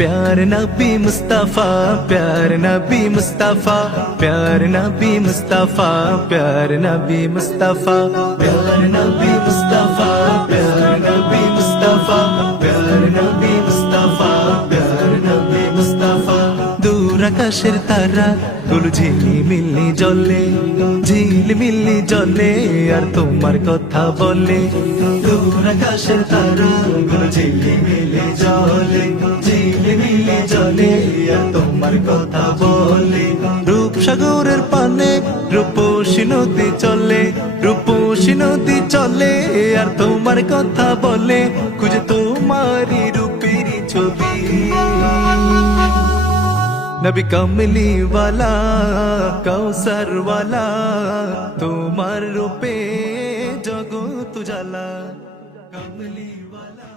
प्यार नबी मुस्तफा प्यार नबी मुस्तफा प्यार नबी मुस्तफा प्यार नबी मुस्तफा प्यार नबी मुस्तफा प्यार नबी मुस्तफा प्यार नबी मुस्तफा प्यार नबी मुस्तफा দূর আকাশের তারা গুলো ঝিলি মিলি জলে ঝিলি মিলি জলে আর তোমার কথা বলে দূর আকাশের তারা গুলো ঝিলি মিলি জলে ঝিলি মিলি তোমার কথা বলে। রূপসাগরের পানে রূপসী নদী চলে, রূপসী নদী চলে, আর তোমার কথা বলে, খুঁজে তোমারই রূপের ছবি। নবী কমলি ওয়ালা কৌসর ওয়ালা তোমার রূপে জগৎ জ্বালা কমলি ওয়ালা